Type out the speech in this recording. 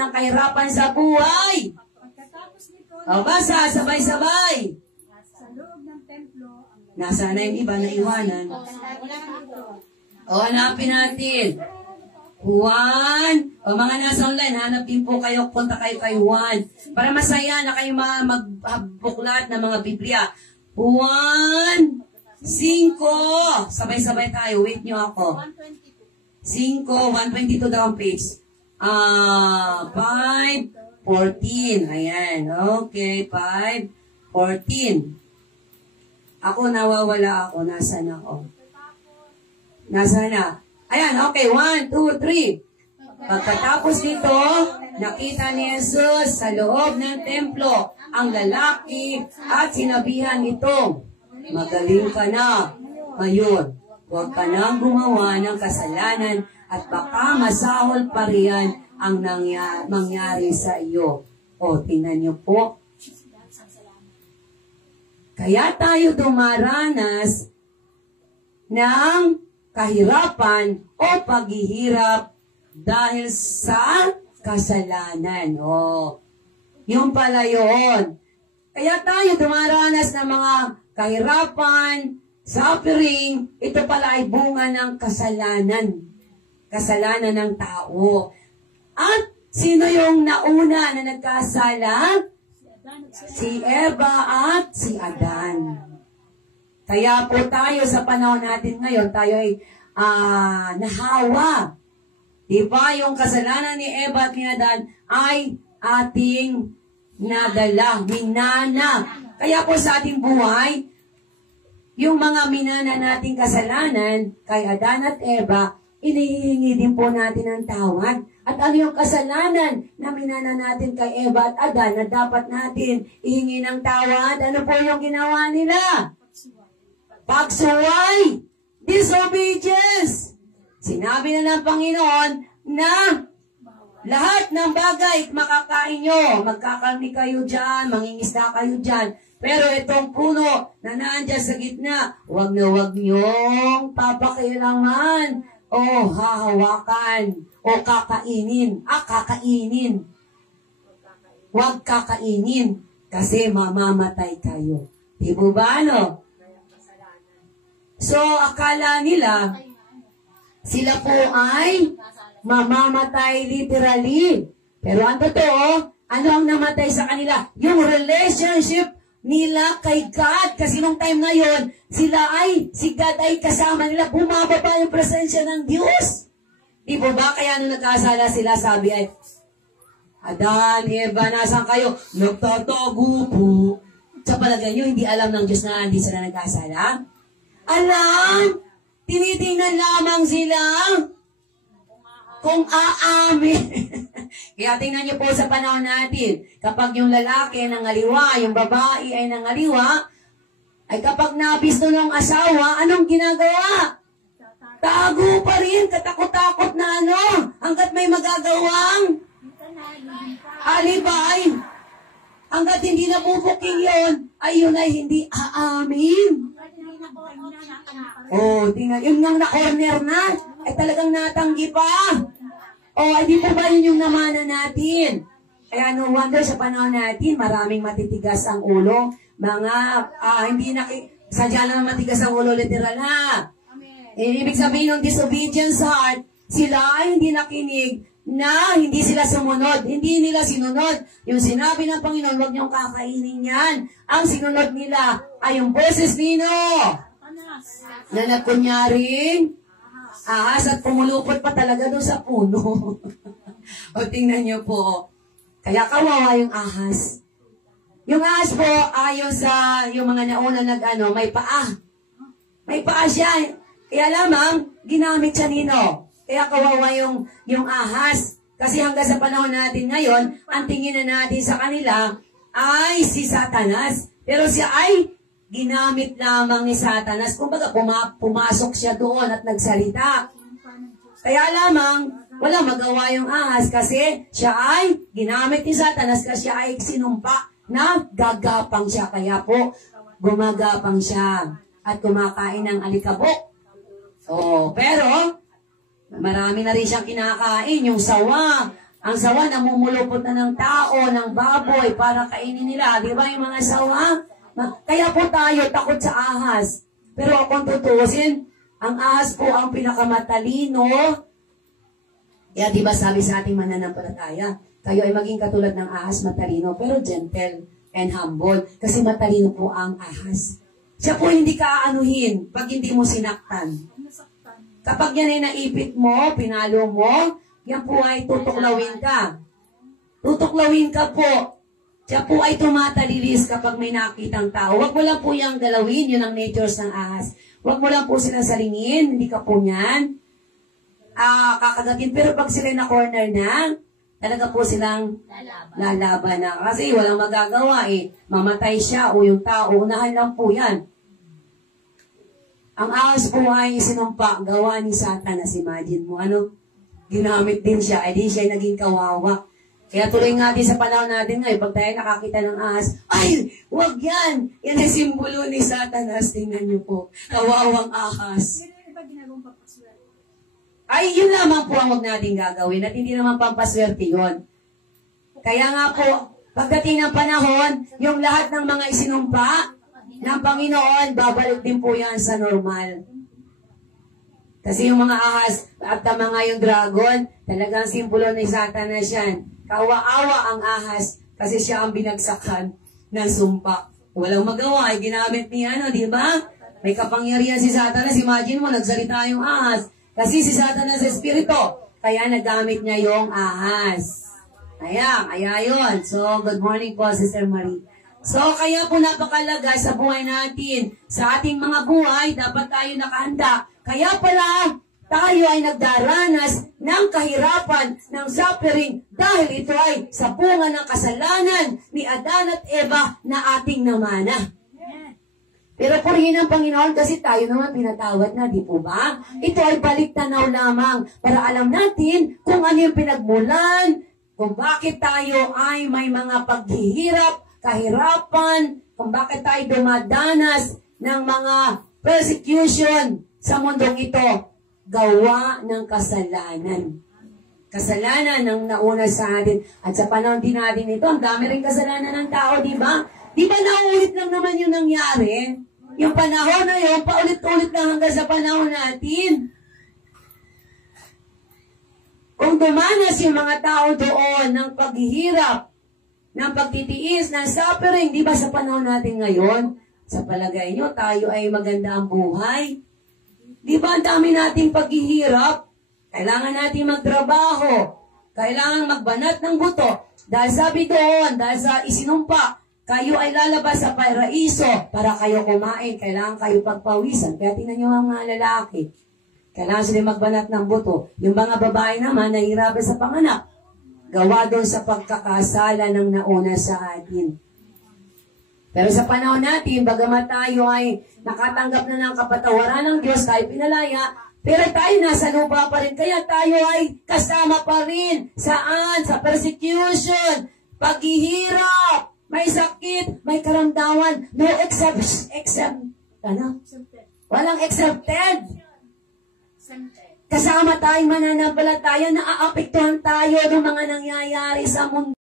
ng kahirapan sa buhay. O, basa, sabay-sabay. Sa loob ng templo, Nasaan na yung iba na iwanan? O, hanapin natin. Juan. O, mga nasa online, hanap din po kayo, punta kayo kay Juan. Para masaya na kayo magbuklat ng mga Biblia. Juan 5. Sabay-sabay tayo. Wait nyo ako. 5, 122 daw ang page. 5:14. Ayan. Okay, 5:14. Ako nawawala ako. Nasaan ako? Nasaan na? Ayan, okay. 1, 2, 3. Pagkatapos nito, nakita ni Jesus sa loob ng templo ang lalaki at sinabihan ito, magaling ka na ngayon. Huwag ka nang gumawa ng kasalanan at baka masahol pa riyan ang mangyari sa iyo. O, tingnan niyo po. Kaya tayo dumaranas ng kahirapan o paghihirap dahil sa kasalanan. O, yung pala yun. Kaya tayo dumaranas ng mga kahirapan, suffering, ito pala ay bunga ng kasalanan. Kasalanan ng tao. At sino yung nauna na nagkasala? Si Eva at si Adan. Kaya po tayo sa panahon natin ngayon, tayo ay nahawa. Diba yung kasalanan ni Eva at ni Adan ay ating nadala, minana. Kaya po sa ating buhay, yung mga minana nating kasalanan kay Adan at Eva, inihihingi din po natin ang tawad. At ano yung kasalanan na minana natin kay Eva at Adan na dapat natin ihingi ng tawad? Ano po yung ginawa nila? Pagsuway! Disobedience! Sinabi na ng Panginoon na lahat ng bagay makakain nyo. Magkakarni kayo dyan, mangingisda kayo dyan. Pero itong puno na naandyan sa gitna, wag na wag nyong papakialaman o hahawakan o kakainin. Kakainin. Huwag kakainin kasi mamamatay kayo. Di ba ba, ano? So, akala nila, sila po ay mamamatay literally. Pero ang totoo, ano ang namatay sa kanila? Yung relationship nila kay God. Kasi nung time na yon, si God ay kasama nila. Bumababa yung presensya ng Diyos. Di ba ba? Kaya nung nagkasala sila, sabi ay, Adan, Eva, nasaan kayo? Nagtatago po. Sa palagay nyo, hindi alam ng Diyos na hindi sila nagkasala? Alam! Tinitingnan lamang sila kung aamin. Kaya tingnan niyo po sa panahon natin, kapag yung lalaki nangaliwa, yung babae ay nangaliwa, ay kapag nabisto ng asawa, anong ginagawa? Tago pa rin, katakot-takot na ano, hanggat may magagawang alibay. Hanggat hindi nabubuking yon, ay yun ay hindi aamin. Oh, tingnan, yun nga na-corner na, ay talagang natanggi pa. Oh, ay di po ba yun yung namana natin? Kaya no wonder sa panahon natin, maraming matitigas ang ulo. Mga, sadya lang matigas ang ulo, literal ha. Ibig sabihin ng disobedience heart, sila ay hindi nakinig na hindi sila sumunod. Hindi nila sinunod. Yung sinabi ng Panginoon, huwag niyong kakainin yan. Ang sinunod nila ay yung boses nino na nagkunyaring ahas at pumulupot pa talaga doon sa puno. O tingnan niyo po. Kaya kawawa yung ahas. Yung ahas po, ayon sa yung mga nauna may paa. May paa siya. Kaya lamang, ginamit siya nino. Kaya kawawa yung ahas. Kasi hanggang sa panahon natin ngayon, ang tingin na natin sa kanila ay si Satanas. Pero siya ay ginamit lamang ni Satanas. Kumbaga, pumasok siya doon at nagsalita. Kaya lamang, walang magawa yung ahas kasi siya ay ginamit ni Satanas kasi siya ay sinumpa na gagapang siya. Kaya po, gumagapang siya at kumakain ng alikabok. Pero, marami na rin siyang kinakain. Yung sawa, Ang sawa, namumulupot na ng tao, ng baboy, para kainin nila. Di ba yung mga sawa? Kaya po tayo takot sa ahas. Pero kung tutusin, ang ahas po ang pinakamatalino. Kaya di ba sabi sa ating mananampalataya, kayo ay maging katulad ng ahas, matalino, pero gentle and humble. Kasi matalino po ang ahas. Siya po hindi ka aanuhin pag hindi mo sinaktan. Kapag yan ay naipit mo, pinalo mo, yan po ay tutuklawin ka. Tutuklawin ka po. Siya po ay tumatalilis kapag may nakitang tao. Huwag mo lang po yung galawin, yun ang natures ng ahas. Huwag mo lang po silang salingin, hindi ka po niyan. Kakagatin. Pero pag sila na corner na, talaga po silang lalaban na. Kasi walang magagawa eh. Mamatay siya o yung tao, unahan lang po yan. Ang ahas po ay sinumpa, gawa ni Satanas. Imagine mo, ano? Ginamit din siya, ay di siya naging kawawa. Kaya tuloy nga din sa panahon natin ngayon, pag tayo nakakita ng ahas, ay, wag yan! Yan ay simbolo ni Satanas. Tingnan niyo po, kawawang ahas. Ay, yun lamang po ang wag natin gagawin at hindi naman pampaswerte yun. Kaya nga po, pagdating ng panahon, yung lahat ng mga isinumpa ng Panginoon, babalik din po yan sa normal. Kasi yung mga ahas at mga yung dragon, talagang simbolo ni Satanas yan. Kawa-awa ang ahas kasi siya ang binagsakan ng sumpa. Walang magawa, ay ginamit niya, di ba? May kapangyarihan si Satanas. Imagine mo, nagsalita yung ahas. Kasi si Satanas espiritu, kaya nagamit niya yung ahas. Kaya yun. So, good morning po, Sister Marie. So, kaya po napakalaga sa buhay natin. Sa ating mga buhay, dapat tayo nakahanda. Kaya pala, tayo ay nagdaranas ng kahirapan, ng suffering, dahil ito ay sa bunga ng kasalanan ni Adan at Eva na ating namana. Pero purihin ang Panginoon kasi tayo naman pinatawad na, di po ba? Ito ay balik tanaw lamang para alam natin kung ano yung pinagmulan, kung bakit tayo ay may mga paghihirap, kahirapan, kung bakit tayo dumadanas ng mga persecution sa mundong ito, gawa ng kasalanan. Kasalanan ng nauna sa atin. At sa panahon din natin ito, ang dami rin kasalanan ng tao, di ba? Di ba naulit lang naman yung nangyari? Yung panahon na yun, paulit-ulit lang hanggang sa panahon natin. Kung dumanas yung mga tao doon ng paghihirap, ng pagtitiis, ng suffering, di ba sa panahon natin ngayon, sa palagay nyo, tayo ay maganda ang buhay? Di ba ang dami nating paghihirap? Kailangan natin magtrabaho. Kailangan magbanat ng buto. Dahil sabi doon, dahil sa isinumpa, kayo ay lalabas sa paraiso para kayo kumain. Kailangan kayo pagpawisan. Kaya tingnan nyo ang mga lalaki. Kailangan sila magbanat ng buto. Yung mga babae naman, nahihirapan sa panganak. Gawa doon sa pagkakasala ng nauna sa atin. Pero sa panahon natin, bagamat tayo ay nakatanggap na ng kapatawaran ng Diyos, tayo pinalaya, pero tayo nasa lupa pa rin. Kaya tayo ay kasama pa rin. Saan? Sa persecution, paghihirap, may sakit, may karamdaman. No walang accepted. Kasama tayong mananampalataya, naaapektuhan tayo ng mga nangyayari sa mundo.